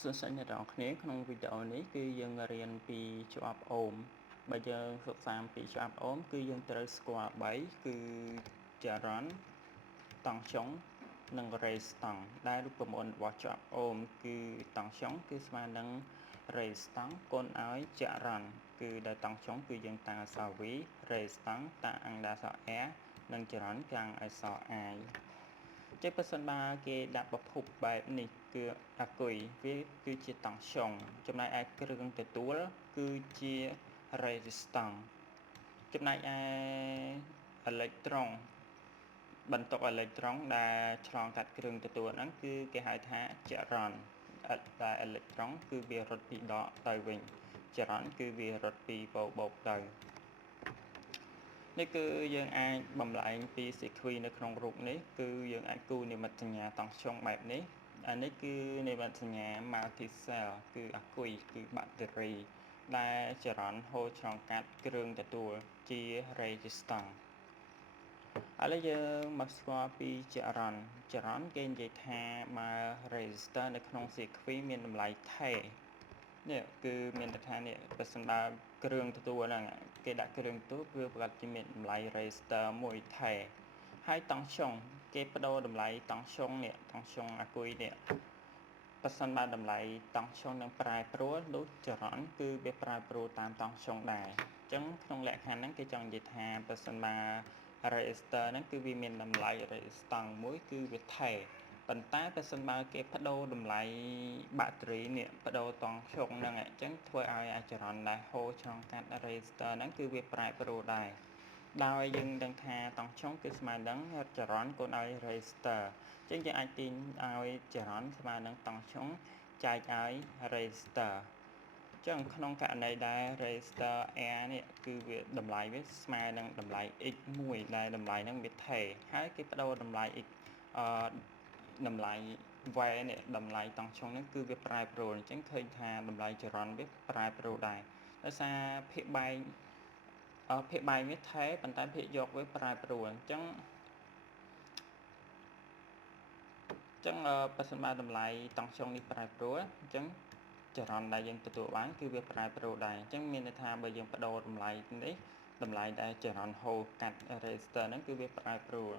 សួស្តីអ្នកនរគ្នាក្នុងវីដេអូនេះគឺយើងរៀនពីច្បាប់អូមបើយើងសិក្សាពីច្បាប់អូមគឺយើងត្រូវស្គាល់3គឺចរន្តតង់ចុងនិងរេស្តង់ដែលរូបមន្តរបស់ច្បាប់អូមគឺតង់ចុងគឺស្មើនឹងរេស្តង់គុណឲ្យចរន្តគឺដែលតង់ចុងគឺយើងតាំងអក្សរ V រេស្តង់តាំងអង្គអក្សរ R និងចរន្តតាំងអក្សរ Iចេះប្រសិនបើគេដាក់ប្រភពបែបនេះគឺអាគុយវាគឺជាតង់ចុងចំណែកឯគ្រឿងទទួលគឺជា resistance ចំណែកឯអេឡិចត្រូងបន្ទុកអេឡិចត្រូងដែលឆ្លងកាត់គ្រឿងទទួលហ្នឹងគឺគេហៅថាចរន្តតែអេឡិចត្រូងគឺវារត់ពីដកទៅវិញចរន្តគឺវារត់ពីបោកទៅនេះគឺយើងអាចបំលែងពីសេគ្វីនៅក្នុងរូបនេះគឺយើងអាចគូរនិមិត្តសញ្ញាតង់ចុងបែបនេះអានេះគឺនិមិត្តសញ្ញា multi cell គឺអាគុយគឺបាក់តេរីដែលចរន្តហូរឆ្លងកាត់គ្រឿងទទួលជា resistance ឥឡូវយើងមកស្គាល់ពីចរន្តគេនិយាយថាបើ resistor នៅក្នុងសេគ្វីមានតម្លៃថេនេះគឺមានន័យថានេះបើសិនបើគ្រឿងទទួលហ្នឹងគេដាក់គ្រឿងទទួលវាប្រកាសជាមានតម្លៃ resistor 1ថេហើយតង់ចុងគេបដូរតម្លៃតង់ចុងនេះតង់ចុងអាគុយនេះបើសិនបើតម្លៃតង់ចុងនឹងប្រែប្រួលដូចចរន្តគឺវាប្រែប្រួលតាមតង់ចុងដែរអញ្ចឹងក្នុងលក្ខខណ្ឌហ្នឹងគេចង់និយាយថាបើសិនបើ resistor ហ្នឹងគឺវាមានតម្លៃ resistance មួយគឺវាថេប៉ុន្តែបើសិនបើគេបដូរតម្លៃបាក់តេរីនេះបដូរតង់ចុងហ្នឹងអញ្ចឹងធ្វើឲ្យអាចរន្តដែលហូរឆ្លងកាត់ resistor ហ្នឹងគឺវាប្រែប្រួលដែរដោយយើងដឹងថាតង់ចុងគឺស្មើនឹងចរន្តគុណឲ្យ resistor អញ្ចឹងយើងអាចទាញឲ្យចរន្តស្មើនឹងតង់ចុងចែកឲ្យ resistor អញ្ចឹងក្នុងករណីដែល resistor R នេះគឺវាតម្លៃវាស្មើនឹងតម្លៃ x1 ដែលតម្លៃហ្នឹងវាថេហើយគេបដូរតម្លៃ x តម្លៃ v នេះតម្លៃតង់ចុងហ្នឹងគឺវាប្រែប្រួលអញ្ចឹងឃើញថាតម្លៃចរន្តវាប្រែប្រួលដែរដោយសារភាគបែកវាថេប៉ុន្តែភាគយកវាប្រែប្រួលអញ្ចឹងបើសិនបើតម្លៃតង់ចុងនេះប្រែប្រួលអញ្ចឹងចរន្តដែលយើងទទួលបានគឺវាប្រែប្រួលដែរអញ្ចឹងមានន័យថាបើយើងបដូរតម្លៃនេះតម្លៃដែលចរន្តហូរកាត់ resistor ហ្នឹងគឺវាប្រែប្រួល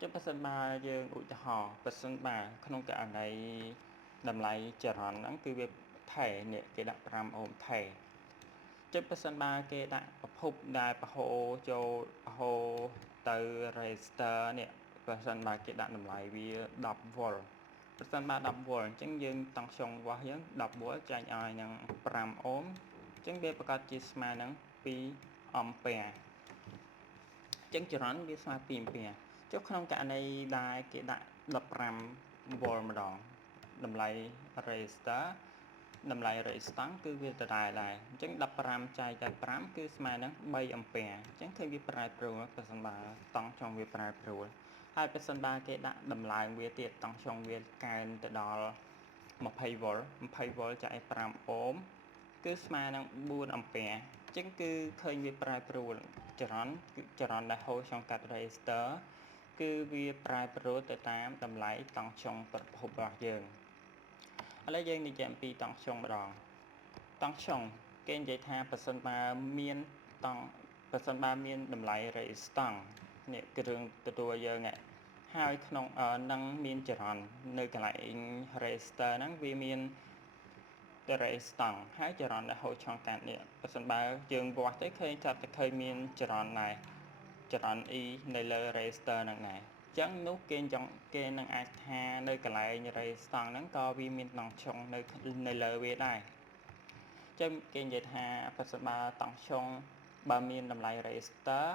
ចុះបើសិនបើយើងឧទាហរណ៍បើសិនបើក្នុងករណីតម្លៃចរន្តហ្នឹងគឺវាថេនេះគេដាក់5អូមថេចុះបើសិនបើគេដាក់ប្រភពដែលបហូរចូលបហូរទៅ resistor នេះបើសិនបើគេដាក់តម្លៃវា10 Vប្រសិនបើ10 Vអញ្ចឹងយើងតង់ចុងរបស់យើង10 V ចែកឲ្យនឹង5អូមអញ្ចឹងវាប្រកាសជាស្មើនឹង2អំពែអញ្ចឹងចរន្តវាស្មើ2អំពែចុះក្នុងករណីដែលគេដាក់15 V ម្ដងតម្លៃ resistor តម្លៃ resistance គឺវាដដែលដែរអញ្ចឹង15ចែកទៅ5គឺស្មើនឹង3អំពែអញ្ចឹងឃើញវាប្រែប្រួលប្រសិនបើតង់ចុងវាប្រែប្រួលហើយប្រសិនបើគេដាក់តម្លើងវាទៀតតង់ចុងវាកើនទៅដល់20 V 20 V ចែក5អូមគឺស្មើនឹង4អំពែអញ្ចឹងគឺឃើញវាប្រែប្រួលចរន្តដែលហូរឆ្លងកាត់ resistor គឺវាប្រែប្រួលទៅតាមតម្លៃតង់ចុងប្រភពរបស់យើងឥឡូវយើងនិយាយអំពីតង់ចុងម្ដងតង់ចុងគេនិយាយថាប្រសិនបើមានតម្លៃ resistance នេះគ្រឿងទទួលយើងហើយក្នុងនឹងមានចរន្តនៅកន្លែង resistor ហ្នឹងវាមាន resistance ហើយចរន្តដែលហូរឆ្លងកាត់នេះប្រសិនបើយើងវាស់ទៅឃើញចាប់តែឃើញមានចរន្តដែរចរន្ត E នៅលើ resistor ហ្នឹងដែរអញ្ចឹងនោះគេនឹងអាចថានៅកន្លែង resistance ហ្នឹងក៏វាមានតង់ចុងនៅលើវាដែរអញ្ចឹងគេនិយាយថាប្រសិនបើតង់ចុងបើមានតម្លៃ resistor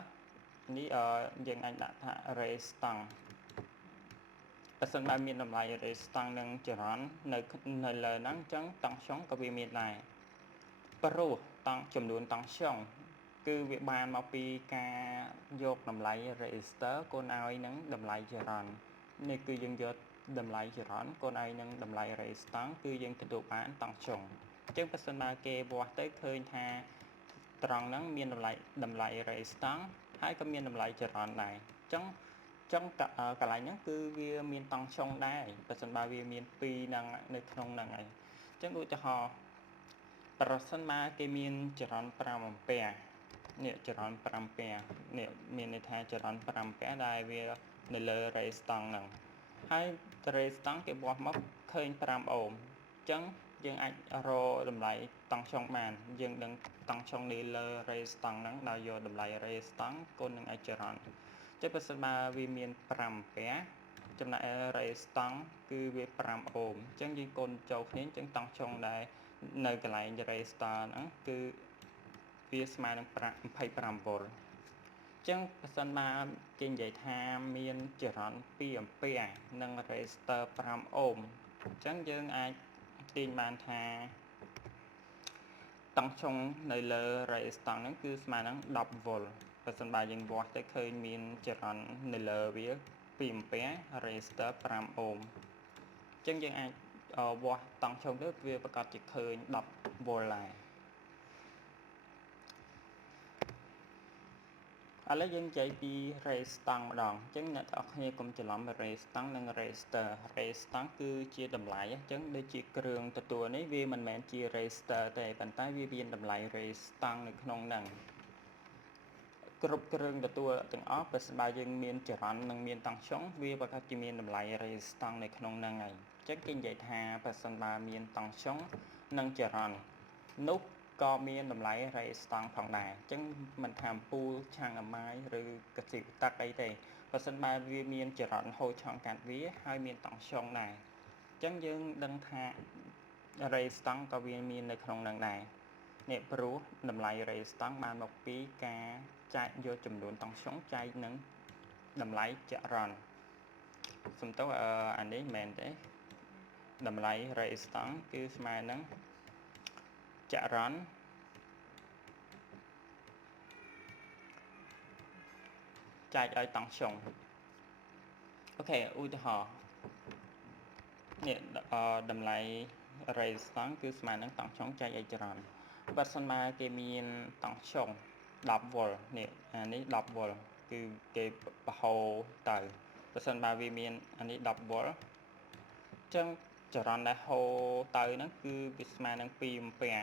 នេះយើងអាចដាក់ថា resistance បើសិនបើមានតម្លៃ resistance និងចរន្តនៅលើហ្នឹងអញ្ចឹងតង់ចុងក៏វាមានដែរព្រោះចំនួនតង់ចុងគឺវាបានមកពីការយកតម្លៃ resistor គុណឲ្យនឹងតម្លៃចរន្តនេះគឺយើងយកតម្លៃចរន្តគុណឲ្យនឹងតម្លៃ resistance គឺយើងទទួលបានតង់ចុងអញ្ចឹងបើសិនបើគេវាស់ទៅឃើញថាត្រង់ហ្នឹងមានតម្លៃ resistance ហើយក៏មានតម្លៃចរន្តដែរអញ្ចឹងកន្លែងហ្នឹងគឺវាមានតង់ចុងដែរបើសិនបើវាមាន2ហ្នឹងនៅក្នុងហ្នឹងហើយ ចឹងឧទាហរណ៍ប្រសិនបើគេមានចរន្ត5អាំពែនេះចរន្ត5អាំពែនេះមានន័យថាចរន្ត5អាំពែដែលវានៅលើ resistance ហ្នឹងហើយ resistance គេវាស់មកឃើញ5អូមចឹងយើងអាចរកតម្លៃតង់ឆុងបានយើងដឹងតង់ឆុងនេះលើ resistance ហ្នឹងដោយយកតម្លៃ resistance គុណនឹងឯចរន្តចឹងបើសិនបើវាមាន5អាំពែចំណែក resistance គឺវា5អូមចឹងយើងគុណចូលគ្នាចឹងតង់ឆុងដែលនៅកន្លែង resistor ហ្នឹងគឺវាស្មើនឹង25 វ៉ុលចឹងបើសិនបើគេនិយាយថាមានចរន្ត2អាំពែនិង resistor 5អូមចឹងយើងអាចទាញបានថាតង់ឆុងនៅលើ resistor ហ្នឹងគឺស្មើនឹង10 វ៉ុលបើសិនបើយើងវាស់ទៅឃើញមានចរន្តនៅលើវា2អាំពែ resistor 5អូមចឹងយើងអាចវាស់តង់ឆុងទៅវាប្រកាសជាឃើញ10 វ៉ុលដែរឥឡូវយើងនិយាយពី resistance ម្ដងអញ្ចឹងអ្នកទាំងអស់គ្នាកុំច្រឡំ resistance និង resistor resistance គឺជាតម្លៃអញ្ចឹងដូចជាគ្រឿងទទួលនេះវាមិនមែនជា resistor ទេប៉ុន្តែវាមានតម្លៃ resistance នៅក្នុងហ្នឹងគ្រប់គ្រឿងទទួលទាំងអស់បើសិនបើយើងមានចរន្តនិងមានតង់ឆុងវាប្រកាសជាមានតម្លៃ resistance នៅក្នុងហ្នឹងហើយអញ្ចឹងគេនិយាយថាបើសិនបើមានតង់ឆុងនិងចរន្តនោះក៏មានតម្លៃ resistance ផងដែរអញ្ចឹងមិនថាអំពូលឆាំងអាម៉ាយឬកសិទឹកអីទេបើសិនបើវាមានចរន្តហូរឆောင်းកាត់វាហើយមានតង់ឆុងដែរអញ្ចឹងយើងដឹងថា resistance ក៏វាមាននៅក្នុងហ្នឹងដែរនេះព្រោះតម្លៃ resistance បានមកពីការចែកយកចំនួនតង់ឆុងចែកនឹងតម្លៃចរន្តសំទោសអានេះមិនមែនទេតម្លៃ resistance គឺស្មើនឹងចរន្តចែកឲ្យតង់ឆុងអូខេឧទាហរណ៍នេះតម្លៃ resistance គឺស្មើនឹងតង់ឆុងចែកឲ្យចរន្តបើសិនបើគេមានតង់ឆុង10 វ៉ុលនេះអានេះ10 វ៉ុលគឺគេបហូរទៅបើសិនបើវាមានអានេះ10 វ៉ុលអញ្ចឹងចរន្តដែលហូរទៅហ្នឹងគឺវាស្មើនឹង2អាំពែ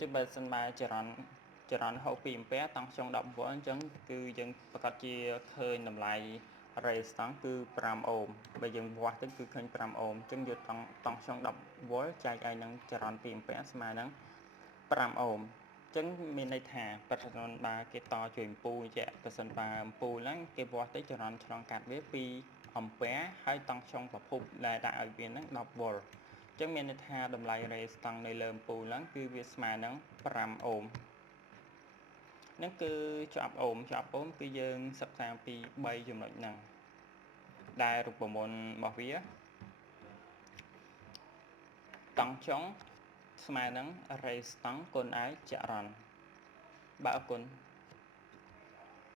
ចឹងបើសិនបើចរន្តហូរ2អាំពែតង់ឆុង10 វ៉ុលអញ្ចឹងគឺយើងប្រកាសជាឃើញតម្លៃ resistance គឺ5អូមបើយើងវាស់ទៅគឺឃើញ5អូមអញ្ចឹងយកតង់ឆុង10 វ៉ុលចែកឲ្យនឹងចរន្ត2អាំពែស្មើនឹង5អូមអញ្ចឹងមានន័យថាប្រសិនបើគេតជួយអំពូលចេះប្រសិនបើអំពូលហ្នឹងគេវាស់ទៅចរន្តឆ្លងកាត់វា2អាំពែហើយតង់ឆុងប្រភពដែលដាក់ឲ្យវាហ្នឹង10 វ៉ុលអញ្ចឹងមានន័យថាតម្លៃ resistance នៅលើអំពូលហ្នឹងគឺវាស្មើនឹង5អូមហ្នឹងគឺជាប់អូមគឺយើងសិក្សាពី3ចំណុចហ្នឹងដែលរូបមន្តរបស់វាតង់ឆុងស្មើនឹង resistance គុណឯចរន្តបាទអរគុណ